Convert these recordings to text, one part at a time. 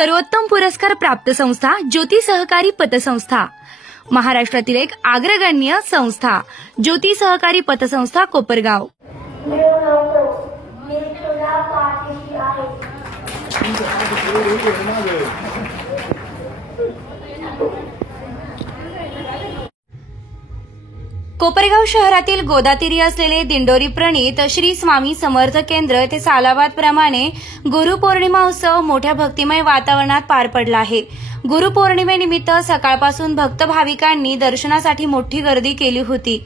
सर्वोत्तम पुरस्कार प्राप्त संस्था ज्योती सहकारी पतसंस्था, महाराष्ट्रातील एक अग्रगण्य संस्था ज्योती सहकारी पतसंस्था कोपरगाव। कोपरगाव शहरातील गोदातीरी असलेले दिंडोरी प्रणीत श्री स्वामी समर्थ केंद्र येथे सालाबाद प्रमाणे गुरुपौर्णिमा उत्सव मोठ्या भक्तिमय वातावरणात पार पडला आहे। गुरुपौर्णिमेनिमित्त सकाळपासून भक्त भाविकांनी दर्शनासाठी मोठी गर्दी केली होती।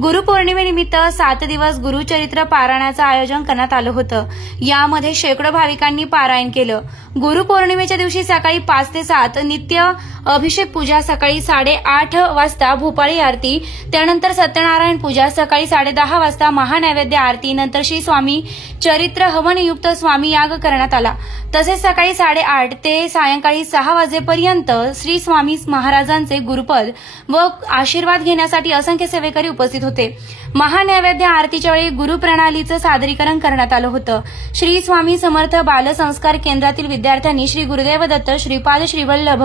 गुरुपौर्णिमेनिमित्त 7 दिवस गुरुचरित्र पारायणाचं आयोजन करण्यात आलं होतं। यामध्ये शेकडो भाविकांनी पारायण केलं। गुरुपौर्णिमेच्या दिवशी सकाळी 5 ते 7 नित्य अभिषेक पूजा, सकाळी 8:30 वाजता भूपाळी आरती, त्यानंतर सत्यनारायण पूजा, सकाळी 10:30 वाजता महानैवेद्य आरती, नंतर श्री स्वामी चरित्र हवनयुक्त स्वामी याग करण्यात आला। तसेच सकाळी 8:30 ते सायंकाळी 6 वाजेपर्यंत श्री स्वामी महाराजांचे गुरुपद व आशीर्वाद घेण्यासाठी असंख्य सेवेकरी उपस्थित होते। महानैवेद्य आरतीच्या वेळी गुरुप्रणालीचं सादरीकरण करण्यात आलं होतं। श्री स्वामी समर्थ बालसंस्कार केंद्रातील विद्यार्थ्यांनी श्री गुरुदेव दत्त, श्रीपाद श्रीवल्लभ,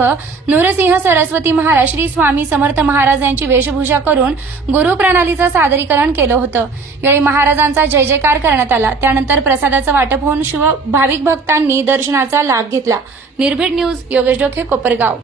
नूरसिंह सरस्वती महाराज, श्री स्वामी समर्थ महाराज यांची वेशभूषा करून गुरुप्रणालीचं सादरीकरण केलं होतं। यावेळी महाराजांचा जय जयकार करण्यात आला। त्यानंतर प्रसादाचं वाटप होऊन शिव भाविक भक्तांनी दर्शनाचा लाभ घेतला। निर्भीड न्यूज, योगेश डोके, कोपरगाव।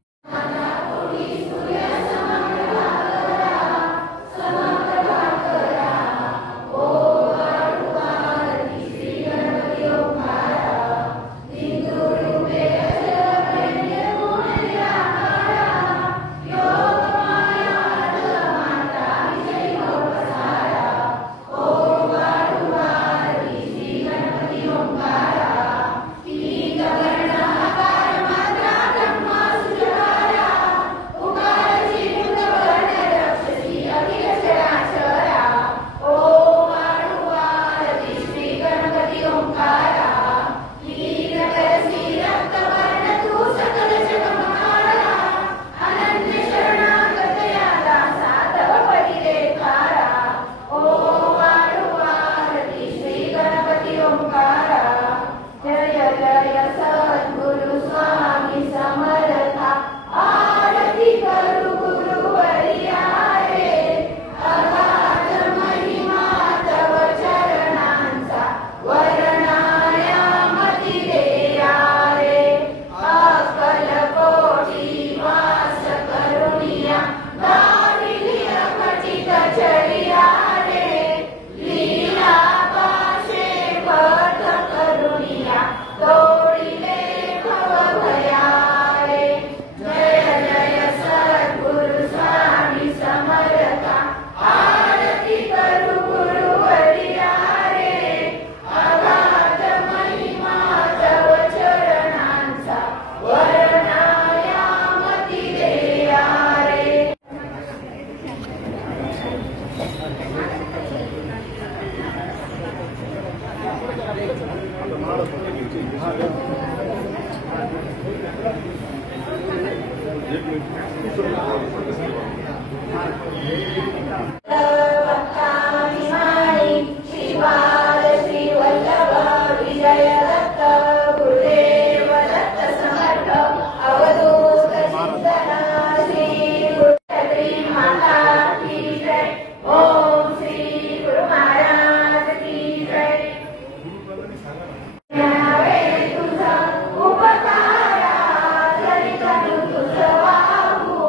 तुझ वाहू,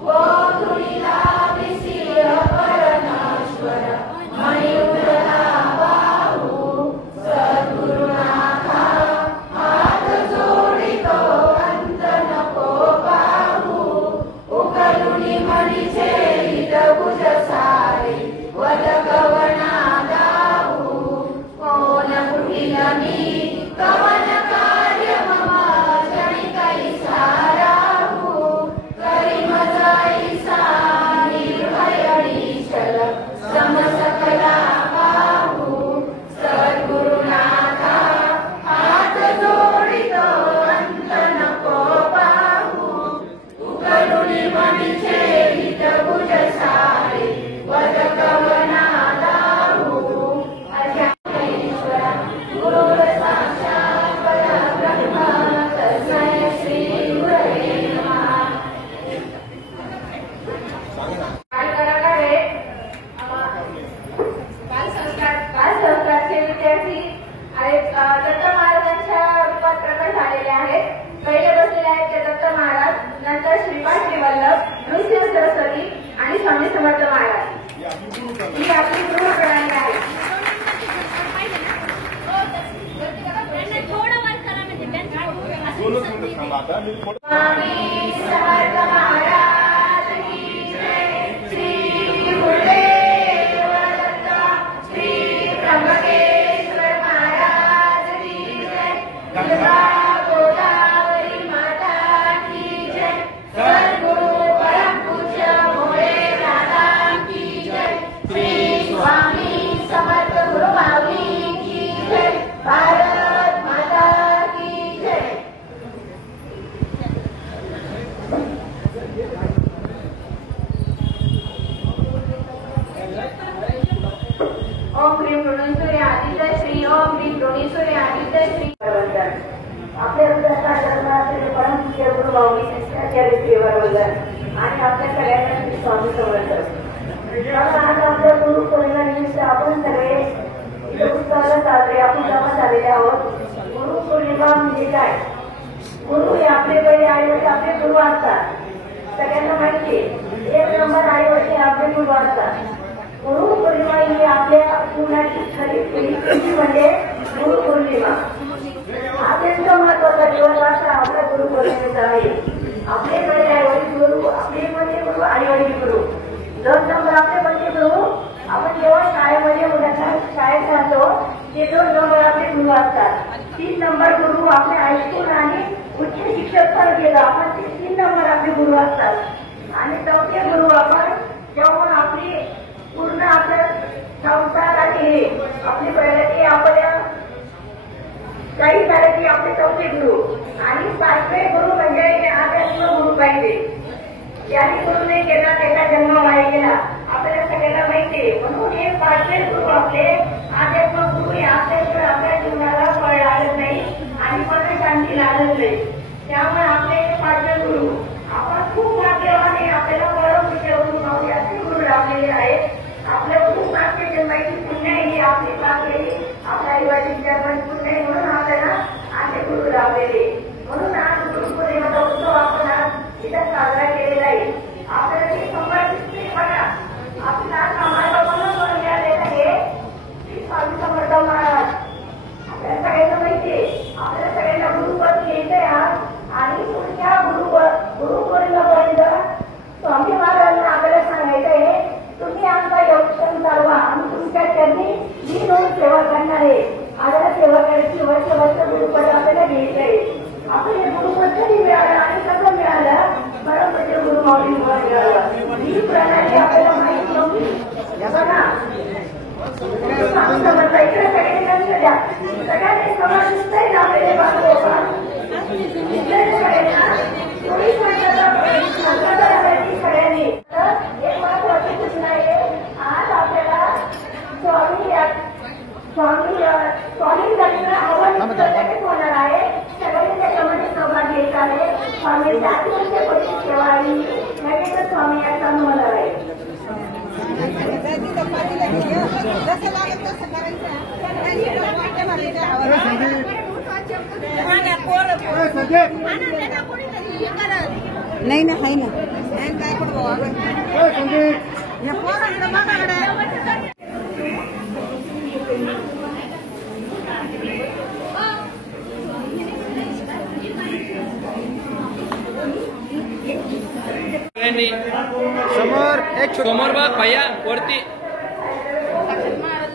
गोधुळीला बिसिल श्रीपाद श्रीवल्लभ नृसिंह सरस्वती आणि स्वामी समर्थ महाराज ही आपली गृहप्रणाली आहे. स्वामी समर्थ महाराज की जय. श्री गुरुदेव दत्त श्री त्र्यंबकेश्वर महाराज की जय. गंगा गोदावरी माता की जय. सद्गुरु परम पूज्य भोले दादा की जय. श्री स्वामी समर्थ गुरुमाऊली की जय. भारत माता की जय. ओम ह्रीं ऋणेश्वरी आदित्य श्री. ओम ह्रीं ऋणेश्वरी आदित्य श्री. आपल्या हृदयाचा जन्माचे परम पूज्य गुरु माऊली शिष्याचार्य श्रीवर वंदन आणि आपल्या सगळ्यांना श्री स्वामी समर्थ. आज आपल्या गुरु पौर्णिमा निमित्त आपण सगळे इथे उत्सवाला साजरे आपण जमा झालेले आहोत. गुरु पौर्णिमा म्हणजे काय? गुरु हे आपले पहिले आईवडील आपले गुरु असतात. सगळ्यांना माहिती आहे. एक नंबर आईवडील आपले गुरु असतात. गुरु पौर्णिमा ही आपल्या जीवनाची खरी म्हणजे गुरु पौर्णिमा. अत्यंत महत्वाचा दिवस असा आपल्या गुरु पौर्णिमेचा आहे. आपले पहिले आईवडील गुरु, आपले म्हणजे गुरु आईवडील गुरु. 2 नंबर आपले म्हणजे गुरु. आपण जेव्हा शाळेमध्ये मुलांना शाळेत जातो ते 2 नंबर आपले गुरु असतात. 3 नंबर गुरु आपले हायस्कूल आणि उच्च शिक्षक पण गेलो आपण 3 नंबर आपले गुरु असतात. आणि 4थे गुरु आपण जेव्हा आपली पूर्ण आपल्या संसाराची आपली प्रगती आपल्या काही झाल्याची आपले 4थे गुरु. आणि 5वे गुरु म्हणजे अध्यात्म गुरु पाहिजे. ज्याने गुरु नाही केला त्याचा जन्म वाया गेला आपल्याला सगळ्यांना माहिती आहे. म्हणून हे 5वे गुरु आपले अध्यात्म गुरु हे आपल्याशिवाय आपल्या जीवनाला फळ लागत नाही आणि मन शांती लागत नाही. त्यामुळे आपले 5वे गुरु आपण खूप भाग्यवान आहे. आपल्याला परम पूज्य गुरु माऊली असे गुरु लाभलेले आहेत. आपल्या खूप मागच्या जन्माची पुण्य ही आपली लागलेली आपल्या आईवडिलांच्या पण पुण्य म्हणून आपल्याला असे गुरु लाभलेले. म्हणून आज गुरु पौर्णिमेचा उत्सव आपण आज इथं साजरा केलेला आहे. आपल्याला ते संभाषित बघा आपला आम्हाला कोण मिळालेलं आहे श्री स्वामी समर्थ महाराज. आपल्याला सगळ्यांना माहिती आहे. आपल्याला सगळ्यांना गुरुपद घ्यायचंय आज. आणि पुढच्या गुरु पौर्णिमेपर्यंत स्वामी महाराजांना आपल्याला सांगायचं आहे तुम्ही आमचा योगक्षम चालवा. आम्ही तुमच्या चरणी लीन होऊन सेवा करणार आहे. आपल्याला सेवा करायची वर्ष गुरुपद आपल्याला घ्यायचं आहे. आपण हे गुरुपद कधी मिळालं आणि कसं मिळालं? परम गुरु माऊलींमुळे मिळालं. ही प्रणाली आपल्याला माहिती नव्हती. बघा समजा इकडे सगळे लक्ष द्या. सगळ्यांनी समाज आपल्याला बांधव सगळ्यांनी एक महत्वाची सूचना आहे. आज आपल्याला स्वामी लग्न हवन होणार आहे. सगळ्यांनी त्याच्यामध्ये सहभाग घ्यायचा आहे. स्वामींच्या आत्महत्या सेवा आणि लगेच स्वामी याचा होणार आहे. नाही ना आहे ना काय करू समोर बघ भैया वरती हैदराबाद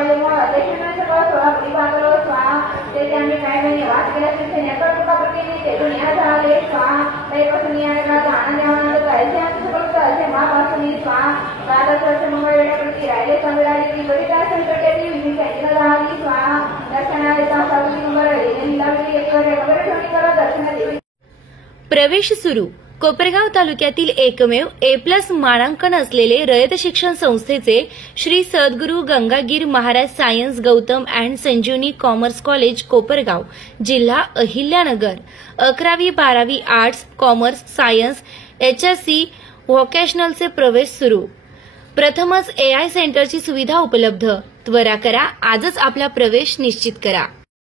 पाहिल्यामुळे अध्यक्षांचे पद सोळापती पात्र स्वाहा ते त्यांनी काही महिने वास केला त्यांचे नेतृत्वाप्रती ते दुनिया झाले स्वाहा त्यापासून या आनंद आनंद कायचे आमचे फक्त असे महापासून स्वाहा दादाचे मुंबई वेळेप्रती राहिले संविधानाची की बरीदा संकटाची विधी त्यांना राहिली स्वाहा दर्शनाला सावली नंबर लागली एक वगैरे ठेवणी करा दर्शना देवी. प्रवेश सुरू. कोपरगाव तालुक्यातील एकमेव A+ मानांकन असलेले रयत शिक्षण संस्थेचे Shri Sadguru Gangagir Maharaj science Gautam and Sanjivani commerce college Kopargaon जिल्हा अहिल्यानगर 11वी-12वी आर्ट्स कॉमर्स सायन्स HSC व्होकेशनलचे प्रवेश सुरू. प्रथमच AI सेंटरची सुविधा उपलब्ध. त्वरा करा, आजच आपला प्रवेश निश्चित करा.